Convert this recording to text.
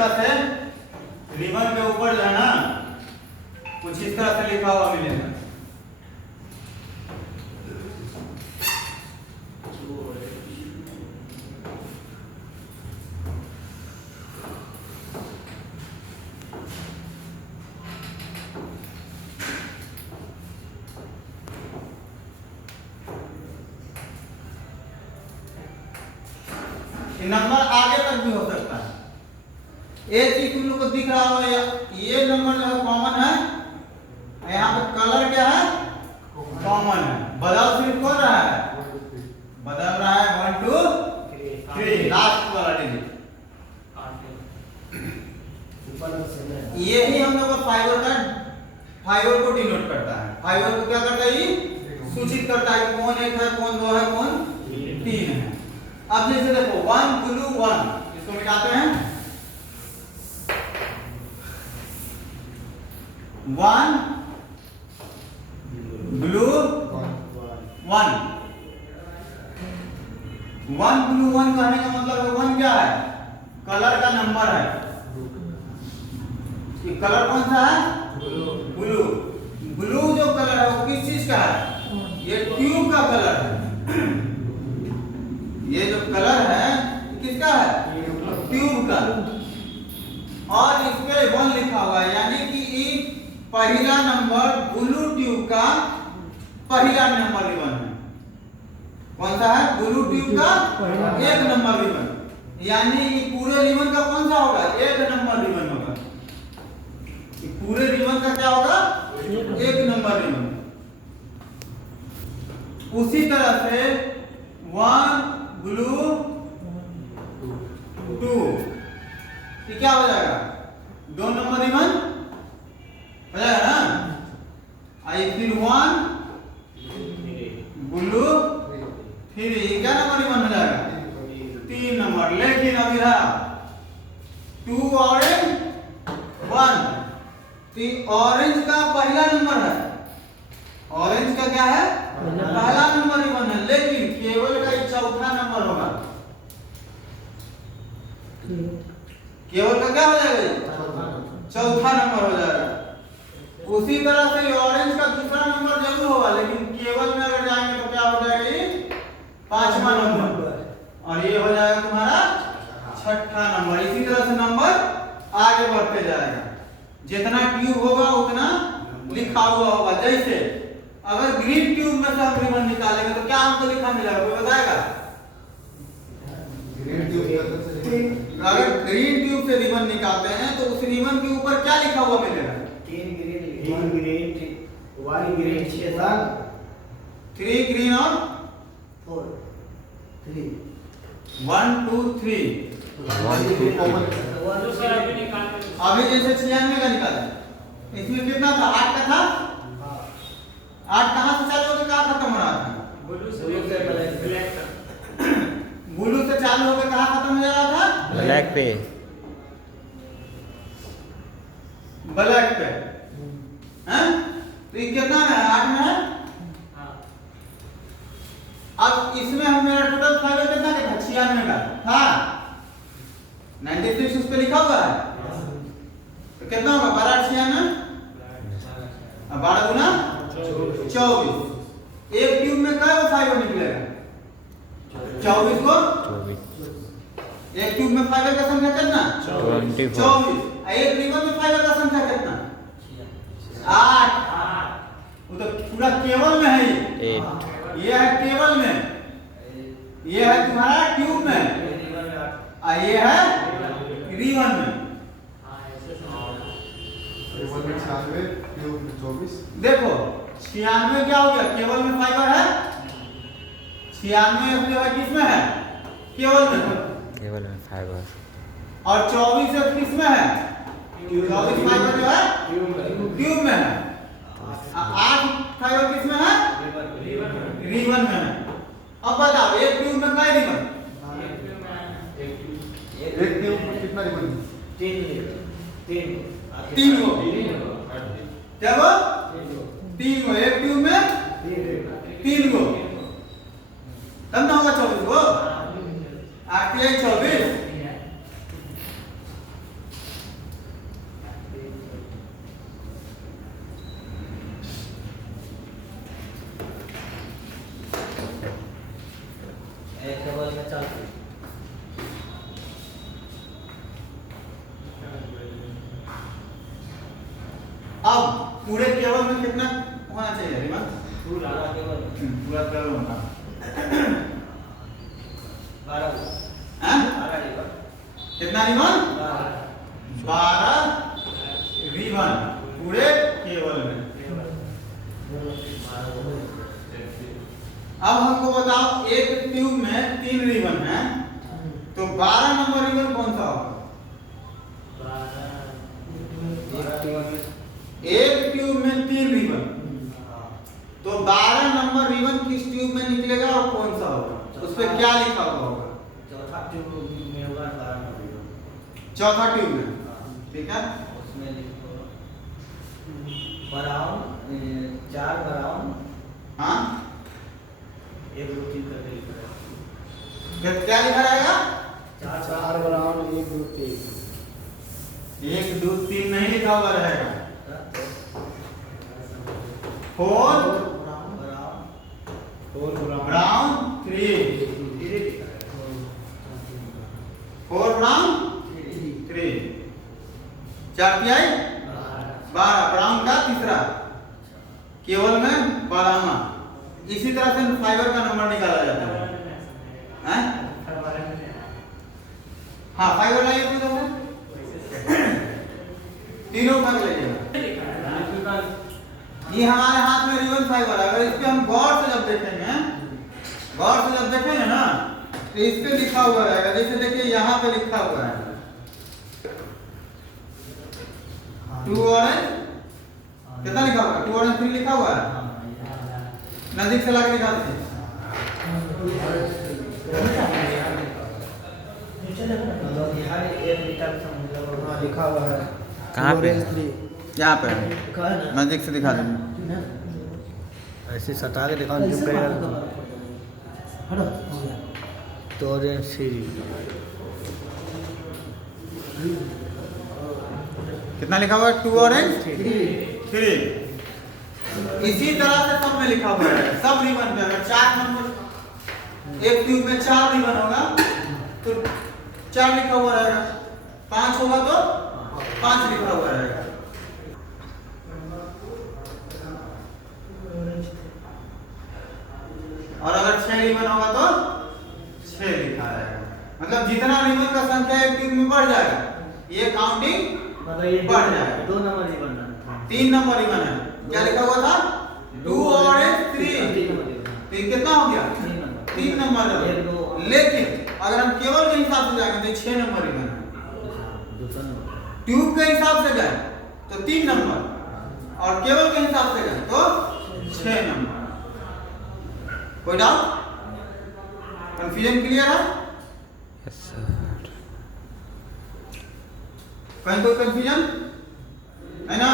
तरह से रिबन के ऊपर जो है ना कुछ इस तरह से लिखा हुआ मिलेगा। नंबर आगे तक भी हो सकता है। एक चीज तुम लोग को दिख रहा हो, ये नंबर जो है कॉमन है, यहाँ पे कलर क्या है कॉमन है। बदल सिर्फ हो रहा है, बदल रहा है 1 2 3 लास्ट वाला डिजिट। यही हम लोग का फाइबर को डिनोट करता है। फाइबर को क्या करता है, ये सूचित करता है कि कौन एक है, कौन दो है, कौन तीन है। अब जैसे देखो 1 ब्लू 1, इसको मिटाते हैं। 1 ब्लू 1, 1 ब्लू 1 कहने का मतलब है 1 क्या है, कलर का नंबर है। ये कलर कौन सा है, ब्लू। ब्लू जो कलर है वो किस चीज का है, ये ट्यूब का कलर है। ये जो कलर है किसका है, ट्यूब का। और इस पे 1 लिखा हुआ है, यानी कि ये पहला नंबर ब्लू ट्यूब का पहला नंबर रिबन है। कौन सा है, ब्लू ट्यूब का 1 नंबर रिबन, यानी ये पूरे रिबन का कौन सा होगा, 1 नंबर रिबन होगा। ये पूरे रिबन का क्या होगा, 1 नंबर रिबन। उसी तरह से 1 ब्लू 2, ये क्या हो जाएगा, 2 नंबर रिबन हो जाएगा ना। आई फिर 1 ब्लू 3, क्या नंबर रिबन हो जाएगा, 3 नंबर। लेकिन अभी रहा 2 ऑरेंज 1, तो ऑरेंज का पहला नंबर है, ऑरेंज का क्या है, पहला नंबर रिबन है। लेकिन केवल का चौथा नंबर होगा, केवल का क्या हो जाएगा, चौथा नंबर हो जाएगा। उसी तरह से ऑरेंज का दूसरा नंबर जरूर होगा, लेकिन केवल में अगर जाएंगे तो क्या हो जाएगा, ये 5वां नंबर, और ये हो जाएगा तुम्हारा 6ठा नंबर। इसी तरह से नंबर आगे बढ़ते जाएगा, जितना ट्यूब होगा उतना लिखा हुआ होगा। जैसे अगर ग्रीन ट्यूब में से हम रिबन निकालेंगे तो क्या हमको लिखा मिलेगा, कोई बताएगा, अगर ग्रीन ट्यूब से रिबन निकालते हैं तो उस रिबन के ऊपर क्या लिखा हुआ मिलेगा, 3 ग्रीन 1 ग्रीन 6 7 3 ग्रीन और 4 3 1 2 3 अभी जैसे 96 का निकाला, इसमें कितना था, 8 का था। 8 कहां से चालू होकर कहां खत्म हो रहा था, ब्लू से चालू होकर कहां खत्म हो जा रहा था, ब्लैक पे, ब्लैक पे हैं। तो ये कितना में है, 8 में है। अब इसमें हम मेरा टोटल फाइबर कितना का था, 96 का था, 96 उस पे लिखा हुआ है। तो कितना होगा, 12 96, अब 12 गुना 24। एक ट्यूब में क्या फाइबर निकलेगा, 24 को 24, एक ट्यूब में फाइबर का संख्या कितना, 24। एक रिबन में फाइबर का संख्या कितना, 8। वो तो पूरा केबल में है, 8, ये है केबल में, ये है तुम्हारा ट्यूब में, और ये है रिबन में। देखो 96 क्या हो गया, केबल में फाइबर है, 96 जो है किसमें है, केबल में फाइबर, और 24 किसमें है, 24 फाइबर जो है ट्यूब में है। 8 फाइबर किसमें है, रिबन में है। अब बताओ एक ट्यूब में कितना रिबन, एक ट्यूब में कितना रिबन, 3 गो, क्या वो 3 गो, एक ट्यूब में 3 गो, तब ना होगा 24 गो, 8 3 24। अब पूरे केबल में कितना होना चाहिए रिबन? पूरा केवल पूरा केबल होगा 12 हैं? 12 रिबन कितना रिबन? 12 12 रिबन पूरे केबल में। अब हमको बताओ एक ट्यूब में 3 रिबन है तो 12 नंबर रिबन कौन सा होगा? एक ट्यूब में 3 रिबन तो 12 नंबर रिबन किस ट्यूब में निकलेगा और कौन सा होगा? उस पे क्या लिखा हुआ होगा? चौथा ट्यूब में होगा 12 नंबर रिबन। चौथा ट्यूब में, ठीक है? उसमें लिखो ब्राउन 4 ब्राउन हाँ 1 2 3 करके लिखो। क्या लिखा रहेगा? 4 ब्राउन 1 2 3 1 2 3 नहीं लिखा हुआ रहेगा। 4 ब्राउन 3 4 ब्राउन 3 4 तिहाई 12 ब्राउन का तीसरा केवल में 12वां। इसी तरह से फाइबर का नंबर निकाला जाता है हैं? हाँ फाइबर लाइए तो तीनों भाग लीजिएगा। ये हमारे हाथ में रिबन फाइबर है। अगर इस पे हम गौर से जब देखेंगे ना तो इस पे लिखा हुआ रहेगा। जैसे देखिए यहाँ पे लिखा हुआ है 2 ऑरेंज कितना लिखा हुआ है? 2 ऑरेंज 3 लिखा हुआ है। नजदीक से लाके दिखा दीजिए। हर एक मीटर से मतलब लिखा हुआ है कहाँ पे? यहाँ पे लिखा है ना। नजदीक से दिखा दीजिए। ऐसे सटा के दिखाओ जूम करेगा तो ऑरेंज सीरी कितना लिखा हुआ है? 2 ऑरेंज 3। इसी तरह से सब में लिखा हुआ है। सब रिबन पे अगर 4 नंबर एक ट्यूब में 4 रिबन होगा तो 4 लिखा हुआ रहेगा। 5 होगा तो 5 लिखा हुआ रहेगा। और अगर 6 रिबन होगा तो 6 लिखा रहेगा। मतलब जितना रिबन का संख्या एक ट्यूब में बढ़ जाएगा ये काउंटिंग मतलब ये बढ़ जाएगा। 2 नंबर रिबन है। 3 नंबर रिबन है। क्या लिखा हुआ था? 2 ऑरेंज 3 कितना हो गया? 3 नंबर रिबन। लेकिन अगर हम केवल के हिसाब से जाएंगे तो 6 नंबर रिबन है। ट्यूब के हिसाब से गए तो 3 नंबर और केवल के हिसाब से गए तो 6 नंबर। कोई डाउट? कंफ्यूजन क्लियर है? कहीं कोई कंफ्यूजन है ना?